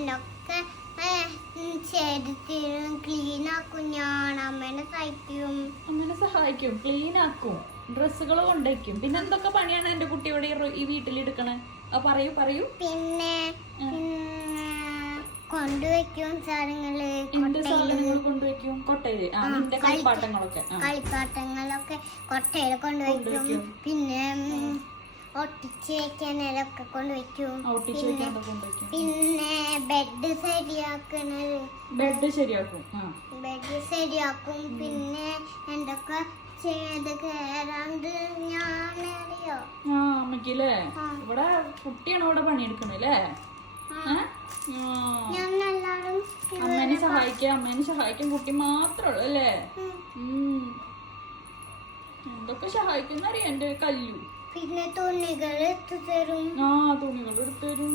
എന്നൊക്കെ ചെയ്തിരും ക്ലീൻ ആക്കും. ഞാൻ അമ്മേനെ സഹായിക്കും. അമ്മേനെ സഹായിക്കും, ക്ലീൻ ആക്കും, ഡ്രസ്സുകൾ കൊണ്ടുവയ്ക്കും. പിന്നെ എന്തൊക്കെ പണിയാണ് എന്റെ കുട്ടിയോട് ഈ വീട്ടിലെടുക്കണേ? പറയൂ പറയൂ. പിന്നെ കൊണ്ടുവയ്ക്കും സാധനങ്ങള്. എന്ത് സാധനങ്ങൾ കൊണ്ടുവയ്ക്കും? കൊട്ടയില്. നിന്റെ കളിപ്പാട്ടങ്ങളൊക്കെ കൊട്ടയില് കൊണ്ടുവയ്ക്കും. പിന്നെ ഒട്ടിച്ച് വെക്കാനൊക്കെ കൊണ്ടുവയ്ക്കും. പിന്നെ ബെഡ് ശരിയാക്കും. പിന്നെ എന്തൊക്കെ ചെയ്ത് കേറാണ്ട് ഞാനറിയോ? അമ്മക്കല്ലേ ഇവിടെ കുട്ടിയാണ് ഇവിടെ പണിയെടുക്കണല്ലേ. അമ്മേനെ സഹായിക്കാൻ കുട്ടി മാത്രമേ അല്ലേ? എന്തൊക്കെ സഹായിക്കുന്ന അറിയാം എന്റെ കല്ലു. പിന്നെ തുണികൾ എടുത്തു തരും. തുണികൾ എടുത്തു തരും.